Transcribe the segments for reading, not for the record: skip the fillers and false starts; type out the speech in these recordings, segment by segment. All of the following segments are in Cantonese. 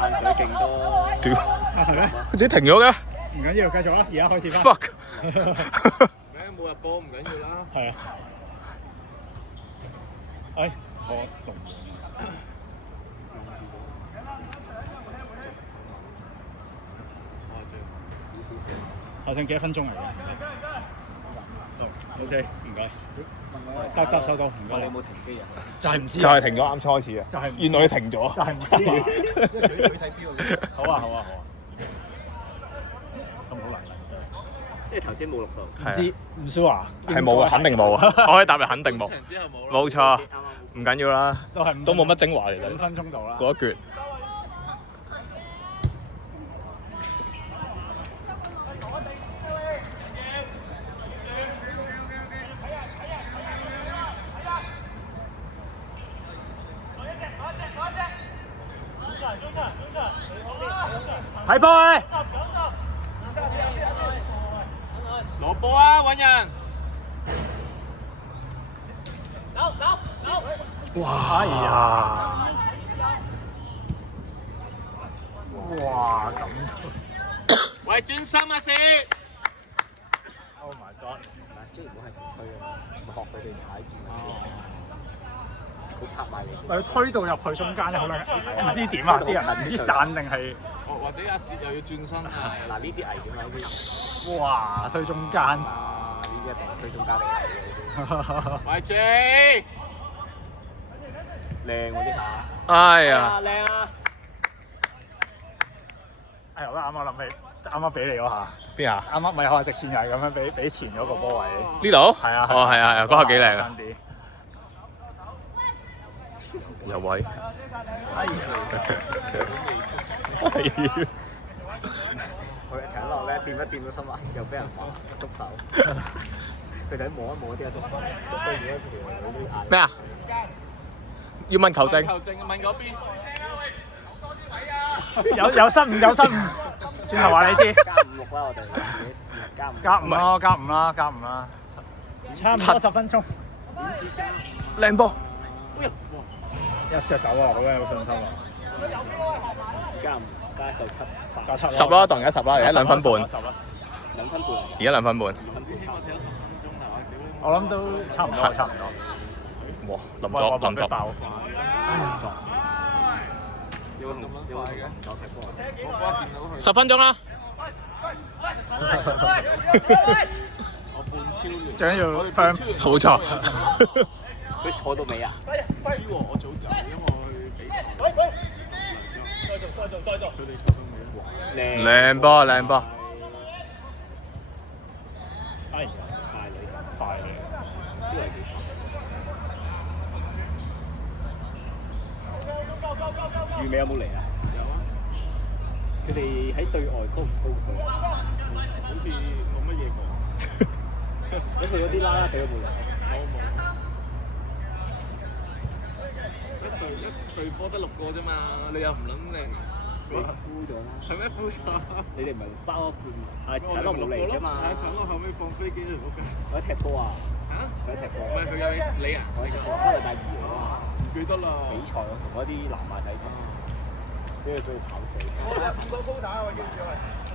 碳水勁多。屌，係咩？佢自己停咗嘅。唔緊要，繼續啦，而家開始翻。 Fuck！咩冇入波唔緊要啦。係啊。哎，我動。我剩幾多分鐘嚟嘅？OK，唔該。得收到，唔該。你有冇停機啊？就係唔知。就係停咗啱先開始嘅。就係原來佢停咗。就係唔知啊。好啊，好啊，好啊。咁好難。即係頭先冇錄到。唔知唔 sure 啊？係冇啊，肯定冇啊！我可以答你肯定冇。之後冇啦。冇錯，唔緊要啦，都冇乜精華嚟5嘅。分鐘到啦。嗰一橛。睇波啊！攞波啊！揾人。哇！哎呀！哇咁。喂，專心啊！先。 Oh my god！ 即係如果係前推啊，唔學佢哋踩住佢拍埋嚟。但係推到入去中間好靚，唔知點啊！啲人唔知散定係。或者阿薛又要轉身啊！嗱呢啲危險啊！呢啲。哇！推中間。呢啲一定推中間嚟嘅。喂 J， 靚喎啲下。哎呀！靚啊！哎呀，我啱啱諗起，啱啱俾你嗰下。邊啊？啱啱咪可能直線又係咁樣俾前嗰個波位。呢度？係啊。哦，係啊，係啊，嗰下幾靚啊！爭啲。有位。哎呀！佢請落咧掂一掂個心話，又俾人話縮手。佢仔摸一摸啲阿叔，對住一條嗰啲眼。咩啊？要問球證。球證問嗰邊。有失誤，有失誤。轉頭話你知。加5、6啦，我哋自己加5。加5啦，加5啦，加5啦。差唔多10分鐘。靚波。一隻手啊，好有信心啊！加5，加一嚿7，加7。10啦，當而家10啦，而家2分半。 10啦。 2分半。而家2分半。我諗都差唔多，差唔多。哇！林作。爆。10分鐘啦。我半超聯。最緊要 firm。冇錯。佢坐到尾啊！知喎，我早走，因為我去比賽。再做。佢哋坐到尾。靚波，靚波。哎呀，快你！呢個係幾快？預尾有冇嚟啊？有啊。佢哋喺對外高唔高佢啊？好似冇乜嘢講。你去嗰啲啦啦俾佢冇人食。冇。一隊波得6個啫嘛，你又唔撚嚟？你敷咗啦。係咩敷咗？你哋唔係包一半，係踩落冇嚟啫嘛。係搶落後尾放飛機嚟嗰邊。我踢波啊！嚇？佢踢波。唔係佢有你啊？我踢波，因為第2啊嘛。唔記得啦。比賽咯，同嗰啲南亞仔踢，俾佢跑死。5個高塔啊！我記住係。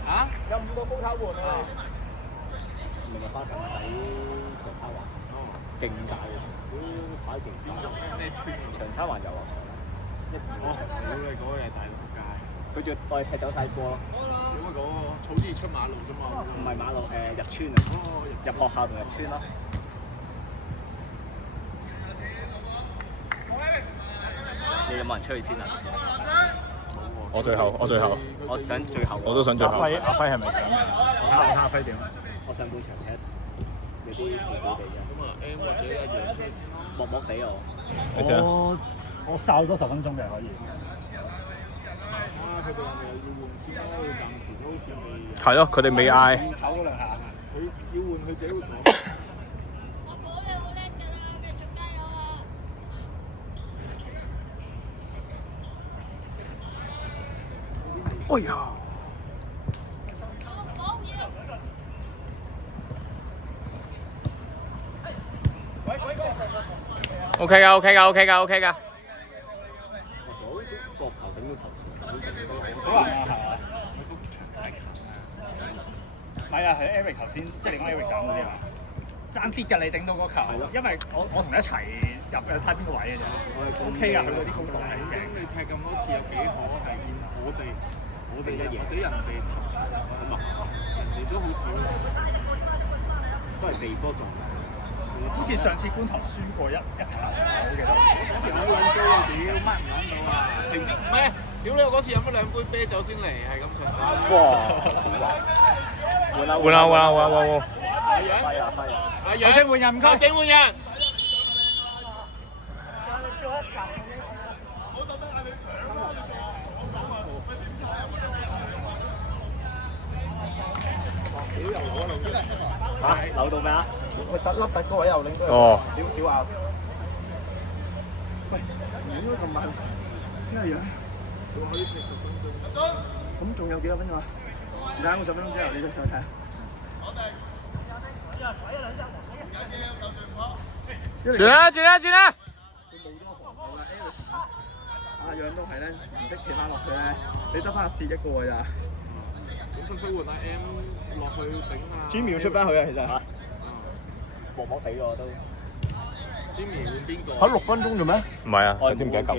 嚇？有5個高塔換啊！明日花神喺長沙灣，勁大嘅，跑得勁邊個咩村？長沙灣遊樂場啦，1、2哦，屌你嗰個係大陸街。佢仲我哋踢走晒波咯。因為嗰個草字出馬路啫嘛。唔係馬路入村啊，哦，入學校同入村咯。你有冇人出去先啊？我最後。我想最後。我都想最後。阿輝係咪想？睇下阿輝點？我上半場踢有啲攰攰地嘅。咁啊 M 或者一樣出先咯。默默地我。你先啊。我哨多10分鐘嘅可以。佢哋係咪要換先咯？暫時都好似未。係咯，佢哋未嗌。唞嗰2下。佢要換，佢自己會講。哎呀 ！OK 噶。我左少膊頭頂到頭前手，好難啊，係嘛？唔係啊，係 Eric 頭先，即係你講 Eric 斬嗰啲啊，爭啲㗎你頂到個球，因為我同你一齊入嘅睇邊個位嘅啫。OK 啊，佢嗰啲高度係正。你踢咁多次有幾可係見我哋或者人哋頭場咁啊？人哋都好少，都係地波撞。好似上次觀塘輸過一球，我記得。條撚高啊！屌，乜唔撚到啊？停職唔係，屌你！我嗰次飲咗2杯啤酒先嚟，係咁上。哇！換啦！阿楊，阿楊，整換人唔該，整換人。嚇扭到咩啊？佢突嗰位又拎到哦，少拗。喂，唔應該咁慢，咩樣？咁仲有幾多分鐘啊？時間50分鐘之後，你再睇。轉啦！佢冇咗個防守啦 ，Alex 阿楊都係咧，唔識企翻落去咧，你得翻阿薛一個㗎咋。咁使唔使換阿 M 落去頂啊Jimmy 要出翻去啊，其實。薄薄地喎都。Jimmy 換邊個？嚇6分鐘做咩？唔係啊，知唔記得撳？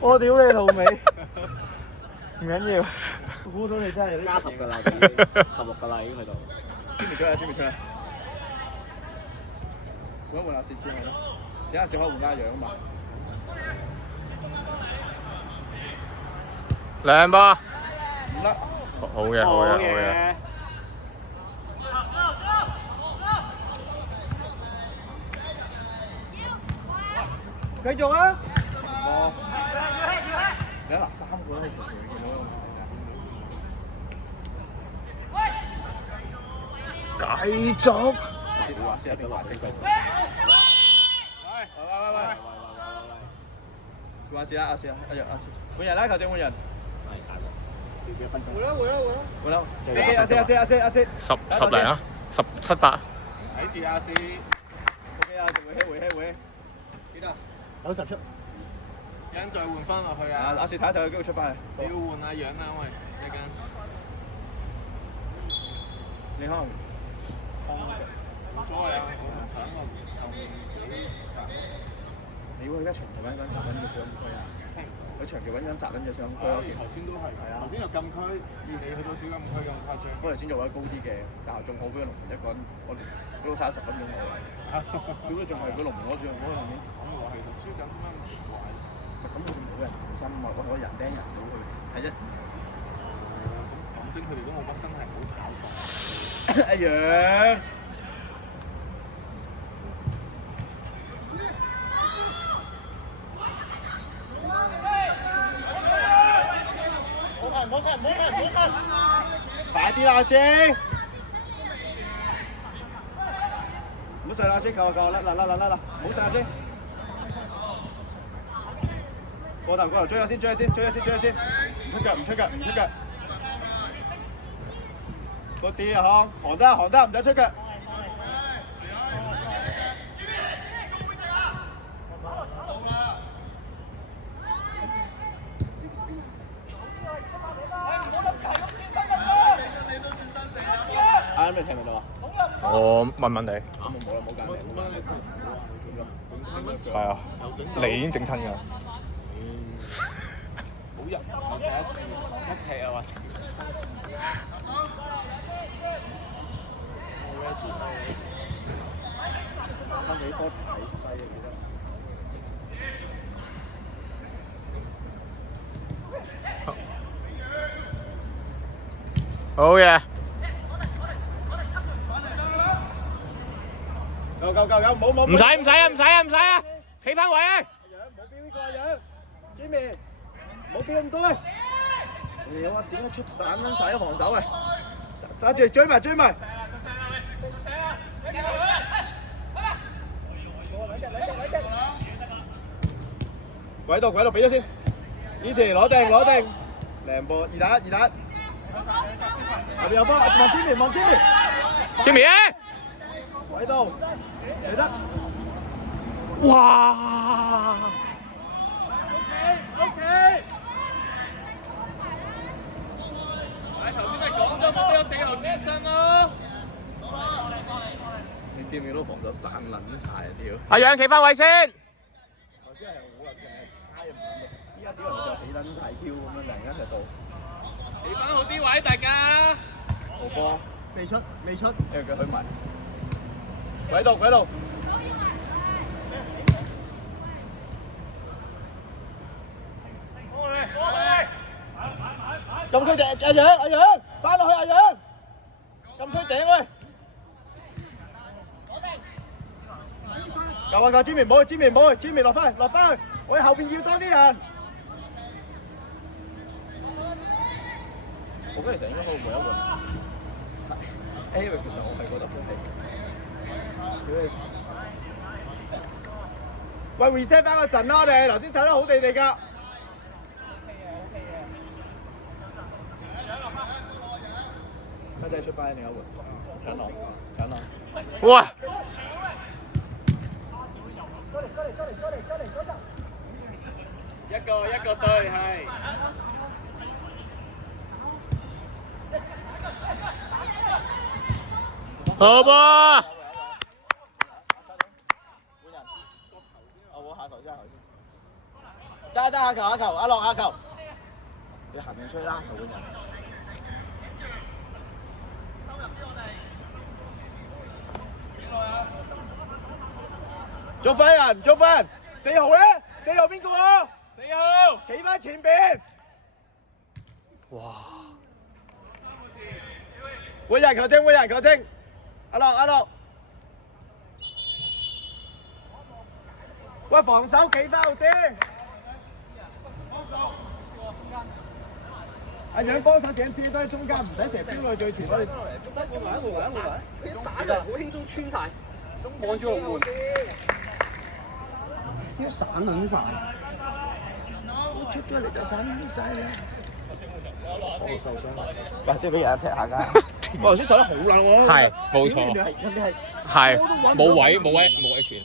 我屌你老味！唔緊要，估到你真係加10㗎啦，16㗎啦已經去到。Jimmy 出嚟。換阿薛先係咯，等下小可換阿楊啊嘛。兩波。唔得。好嘢。繼續啊！有嗱3個啦，繼續。先咗來聽佢。喂！阿薛啦，阿薛，換人啦，球證換人。係打咗，剩幾多分鐘？換啦！阿薛。10零啊，17、8。睇住阿 C。OK 啊，回氣。幾多？90出。有人再換翻落去啊！阿薛睇下就有機會出翻去。你要換阿楊啦，喂，一間。你可能冇所謂啊，我唔搶我後面自己隔。你會而家長期揾緊集緊嘅上區啊？佢長期揾緊集緊嘅上區。頭先都係，頭先有禁區，要你去到小禁區咁誇張。嗰頭先做位高啲嘅，但係仲好俾個龍門一個人，我哋嗰度30分鐘冇啦。點解仲係個龍門攞住嗰個面？咁我話其實輸緊點解唔奇怪？咁佢冇人心啊！我人盯人到佢係啫。講真，佢哋都冇乜真係好跑動。阿楊。唔好睇！快啲啦，阿晶！唔好上啦，阿晶，夠啦，甩啦！唔好上阿晶。過頭，追下先，唔出腳。嗰啲啊，行得，唔使出腳。啱你聽唔到啊？我問你。冇啦，冇揀你。係啊，你已經整親㗎。好入，我第一次一踢啊，或者。翻幾波睇西啊！記得。好嘢。夠，冇。唔使啊！企翻位啊！冇標呢個樣 ，Jimmy，冇標咁多啊！屌啊！點解出散撚曬啲防守啊？打住追埋！軌道俾咗先，以前攞定，靚波二打，後邊有波，望 Jimmy 啊！軌道嚟得，哇！你見唔見到防守散撚晒啊屌！阿楊企翻位先。頭先係我啊，太唔力，依家啲人就起撚晒 Q 咁樣，突然間就到。企翻好啲位，大家。好波，未出，未出，一腳去埋。鬼度，鬼度。禁區頂，阿楊，阿楊，翻落去，阿楊。禁區頂喂。夠啊夠，Jimmy 唔好，Jimmy 唔好，Jimmy 落翻去，落翻去，我哋後邊要多啲人。我覺得其實應該可以換一換。Eric 其實我係覺得都係。喂 reset 翻個陣啦，我哋頭先走得好地地㗎。家姐出翻另一換，搶落，搶落。哇！一個對係。好波！我下球先，下球先。得下球，下球，阿樂下球。你行面吹啦，球換人。做飛人，做飛人，4號咧？4號邊個啊？4號，企翻前邊。哇！換人球證，換人球證。阿樂，阿樂。喂，防守企翻好啲。阿楊幫手整支都喺中間，唔使成日飆去最前。我哋打人好輕鬆穿晒，望住龍門，啲散撚晒。出咗嚟就散晒啦。喂，都俾人踢下㗎。我頭先守得好撚喎。係，冇錯。人哋係係冇位傳，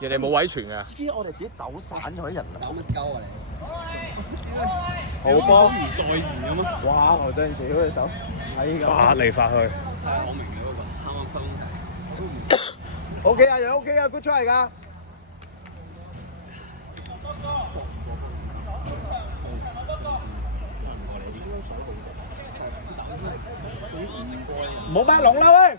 人哋冇位傳㗎。知我哋自己走散咗啲人啦。搞乜鳩啊你？好波唔在意咁啊！哇！我真係屌你手，係咁。發嚟發去。係啊，我明嘅嗰個，啱啱收。O K 啊，楊 O K 啊，good try 㗎。唔好擺籠啦喂！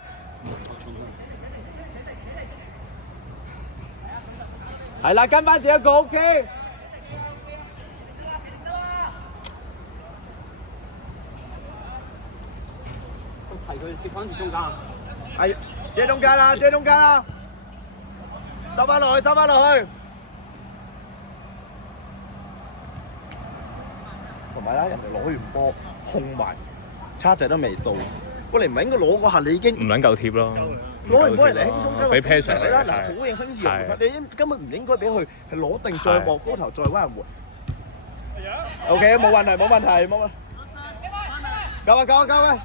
係啦，跟翻自己一個 O K。提佢攝翻住中間。係，遮中間啦，遮中間啦，收翻落去，收翻落去。同埋啦，人哋攞完波控埋，叉仔都未到。喂，你唔係應該攞嗰下，你已經唔撚夠貼咯。攞完波人哋輕鬆跟俾 pair 上嚟啦，嗱，好影響搖，你根本唔應該俾佢係攞定再望高頭再彎人回。OK，冇問題，冇問題，冇問題。夠啊，夠啊，夠啊！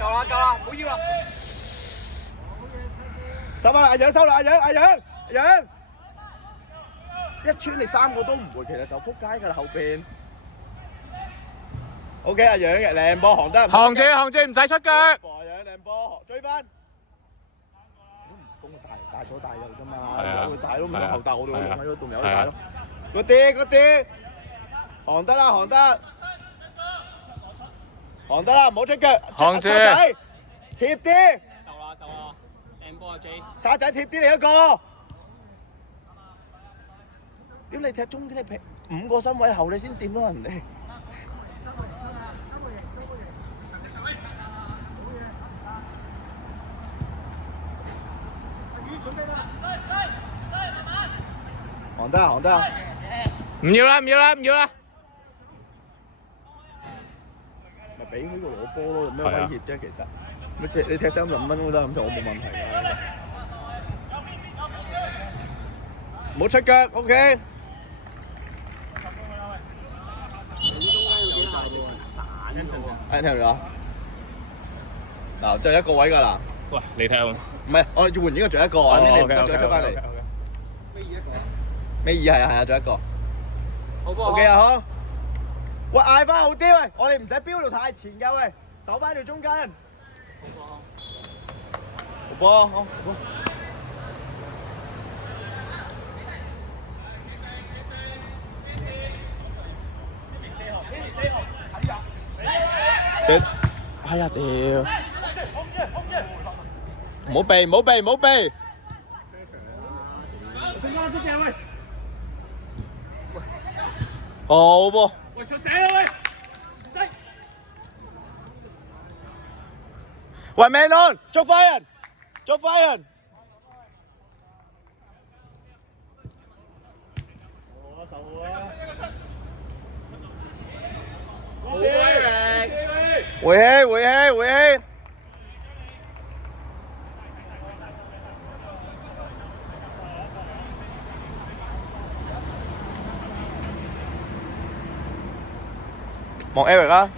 夠啦夠啦，唔好要啦！收翻啦，阿楊收啦，阿楊，阿楊，阿楊，一穿你3個都唔會，其實就撲街㗎啦後邊。OK，阿楊嘅靚波，行得。行住，唔使出腳。阿楊靚波，追翻。都唔攻大左大右㗎嘛，佢大都唔用後大，我哋會喺嗰度咪有得大咯。嗰啲，嗰啲，行得啦，行得。行得啦，唔好出腳。行住。叉仔，貼啲。夠啦，靚波啊 J。叉仔貼啲你一個。屌你踢中間，你劈5個身位後，你先掂到人哋。行得啊，行得啊。唔要啦，唔要啦，唔要啦。咪俾佢個攞波咯，有咩威脅啫？其實，你踢30蚊都得，咁就我冇問題㗎。唔好出腳 ，OK。聽唔聽到啊？嗱，就一個位㗎啦。喂，你睇下。唔係，我哋換應該仲有一個，呢你唔得再出翻嚟。尾二係啊，仲有一個。OK 啊，好。喂，嗌翻好啲喂，我哋唔使飆到太前㗎喂，守翻條中間。好波，好。食，哎呀屌！唔好避，唔好避，唔好避。好波。喂，出聲啦喂！喂 ，man on，捉翻人，捉翻人。回氣，回氣，回氣。望 Eric 啊！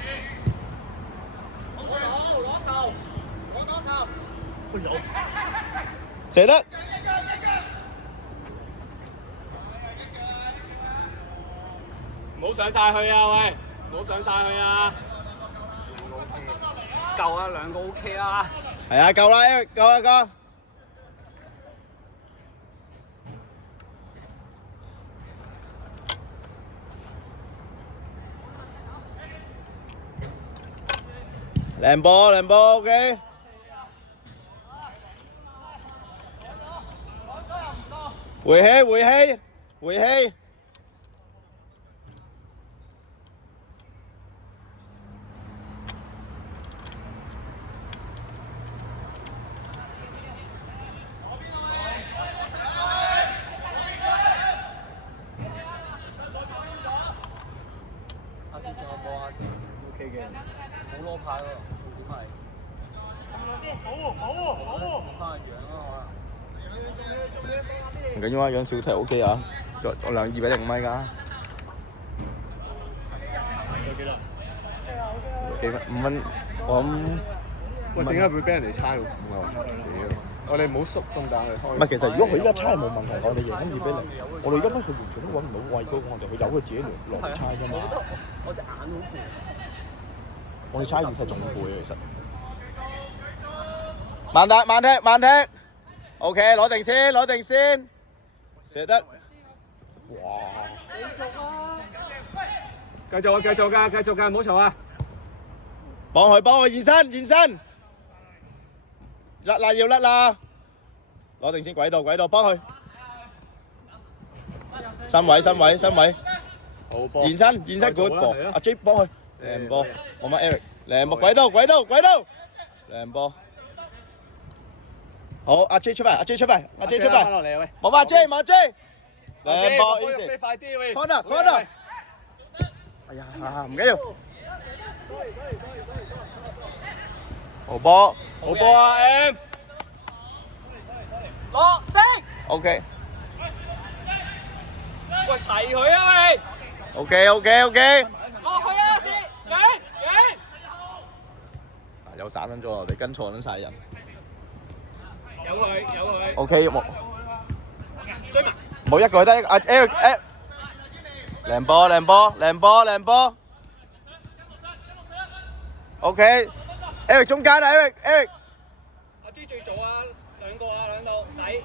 射得！唔好上晒去啊喂！唔好上晒去啊！夠啊，兩個 OK 啦。係啊，夠啦 ，Eric，夠啦，夠。靚波，靚波 ，OK。回氣，回氣，回氣。阿先仲有冇阿先 OK 嘅。冇攞牌喎，重點係冇翻個樣啊唔緊要啊，養小踢 OK 啊，我兩2-0米㗎。幾分？5分，我諗。喂，點解會俾人哋猜到咁啊？我哋唔好縮咁大去開。唔係，其實如果佢依家猜冇問題，我哋贏緊2-0。我哋而家佢完全都揾唔到位高，我哋佢有佢自己落嚟猜啫嘛。我覺得我隻眼好攰。我哋猜完踢仲攰啊，其實。慢踢，慢踢，慢踢。OK， 攞定先，攞定先。射得。哇！繼續啊，繼續㗎，繼續㗎，唔好嘈啊！幫佢，幫佢現身，現身。甩啦，要甩啦。攞定先，軌道，軌道，幫佢。身位，身位，身位。好波。現身，現身 good 波。阿 J 幫佢。靚波，我問 Eric。靚波，軌道，軌道，軌道。靚波。好，阿 J 出嚟，阿 J 出嚟，阿 J 出嚟。落嚟喂。冇阿 J，冇阿 J。靚波 easy。快啲喂。corner corner。哎呀，唔緊要。好波，好波啊 M。落聲。 OK。喂，提佢啊喂。OK OK OK。落去啊先，遠。又散撚咗，我哋跟錯撚晒人。有佢，有佢。 OK，冇追埋。冇一個得一個，阿 Eric，靚波靚波靚波靚波。OK，Eric 中間啊 Eric。阿 G 最早啊，兩個啊，兩度底。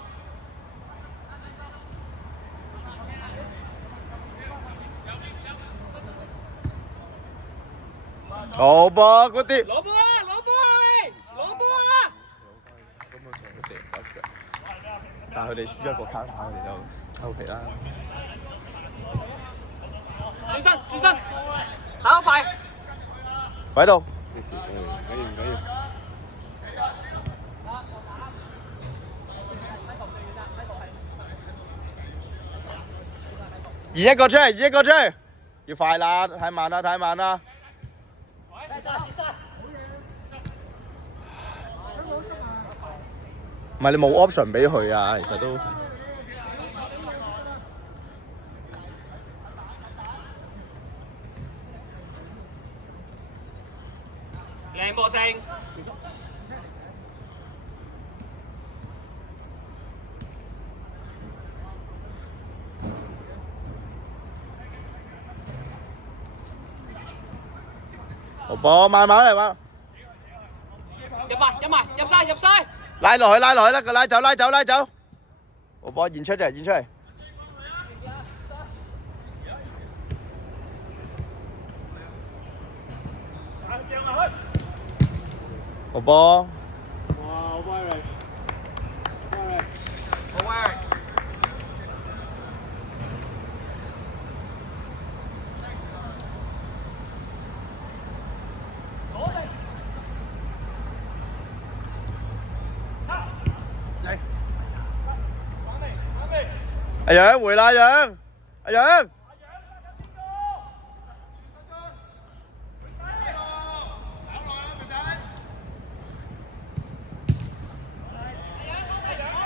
好波嗰啲。攞波啊！攞波啊喂！攞波啊！根本上都射唔得嘅，但係佢哋輸一個卡，我哋就抽皮啦。轉身，轉身，跑得快。喺度。咩事？唔緊要，唔緊要。移一個出嚟，移一個出嚟，要快啦，太慢啦，太慢啦。唔係你冇 option 俾佢啊，其實都。靚波聲。好波，慢慢嚟嘛。入晒入晒。拉落去啦，個拉走。我波現出嚟。我波。哇，好威力！好威！阿楊回啦，阿楊。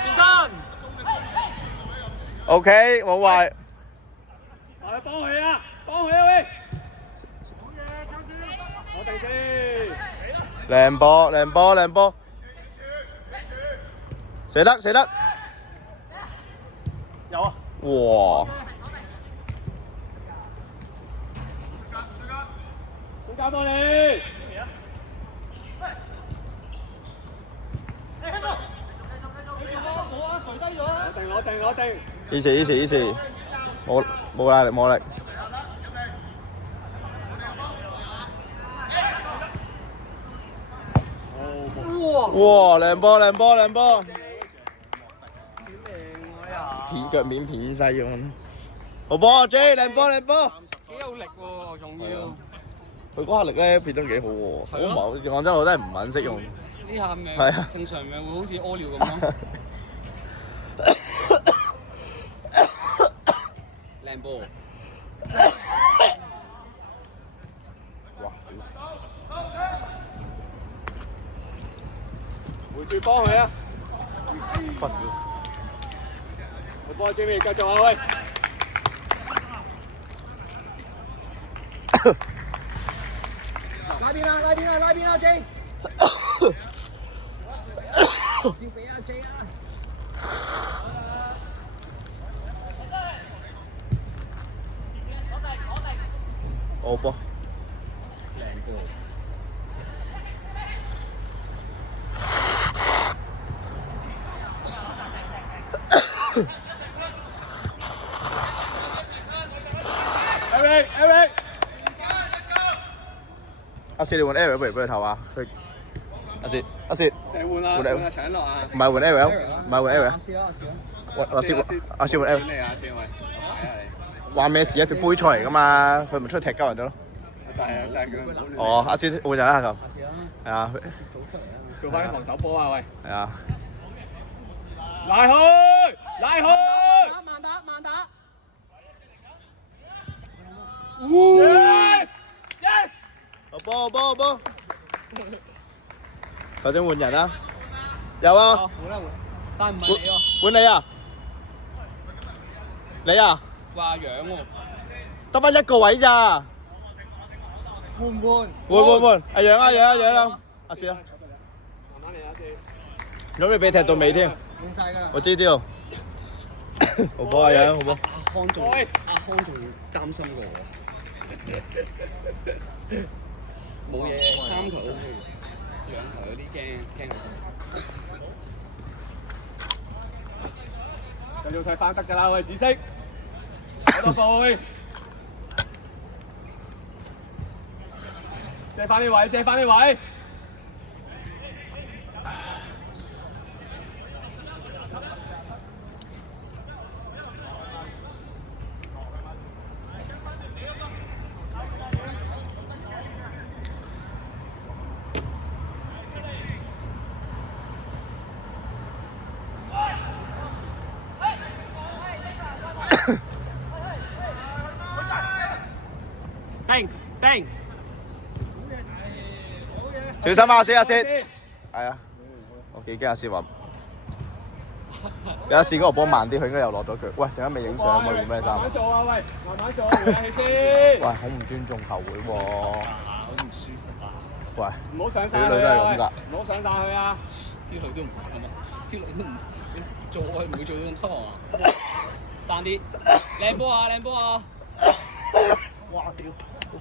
轉身。OK， 冇壞。幫佢啊喂！我哋先。靚波。射得。有啊！哇！好交幫你。我定。easy，冇壓力。哇！靚波。片腳面片細咁。好波 J， 靚波。幾有力喎，仲要。佢嗰下力咧變得幾好喎。係咯。我講真，我真係唔肯識用。呢下咪係啊正常咪會好似屙尿咁咯。靚波。哇！回住幫佢啊！我幫 Jimmy 繼續啊喂！拉邊啦 J！ 照俾阿 J 啊！好波。靚波。Eric，阿薛你換 Eric 不如俾佢投啊？阿薛。你換啊陳樂啊！唔係換 Eric， 阿試啦。阿薛換 Eric。你啊先喂，睇下你。話咩事啊？條杯賽嚟㗎嘛，佢唔出去踢鳩人咗咯。就係叫佢唔好亂。哦，阿薛換人啦球。阿試啦。係啊。做翻啲防守波啊喂！係啊。拉去！慢打。好波。頭先換人啦。有啊。換，但唔係你喎。換你啊？你啊？話樣喎。得返一個位咋？換。阿楊啊！阿薛啊！慢慢嚟啊先。準備俾踢到尾添。換曬㗎。我知道。好波阿楊，好波。阿康仲擔心過我。冇嘢，3球2球有啲驚。繼續踢翻得㗎啦喂，紫色。好多背。借翻啲位。定。小心阿薛。係啊。我幾驚阿薛話。有一試嗰個波慢啲，佢應該又落咗腳。喂，陣間未影相，可以換咩衫？慢慢做啊喂，慢慢做，換下氣先。喂，好唔尊重球會喎。好唔舒服啊！喂，唔好上晒啲女都係咁㗎。唔好上晒去啊！啲女都唔係咁啊！啲女都唔做愛唔會做到咁濕啊嘛！爭啲，靚波啊！哇屌！好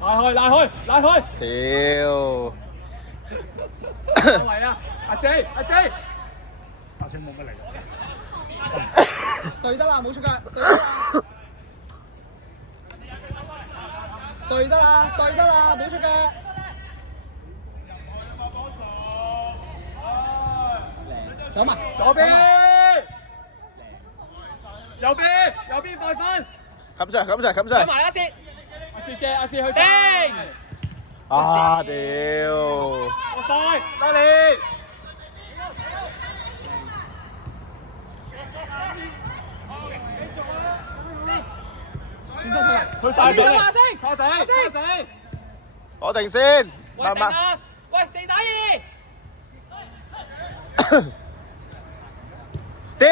拉開，拉開，拉開！屌！嚟啊！阿 J， 阿 J， 頭先冇乜嚟。對得啦，冇出腳，對得啦，對得啦，冇出腳。靚，走埋，左邊，右邊，右邊快分！冚上，冚上，冚走上！埋啦先，阿志嘅，阿志去定。啊屌！快，帶你！佢快咗啦！叉仔，叉仔，攞定先，喂，慢慢。定啊！喂，4打2。屌！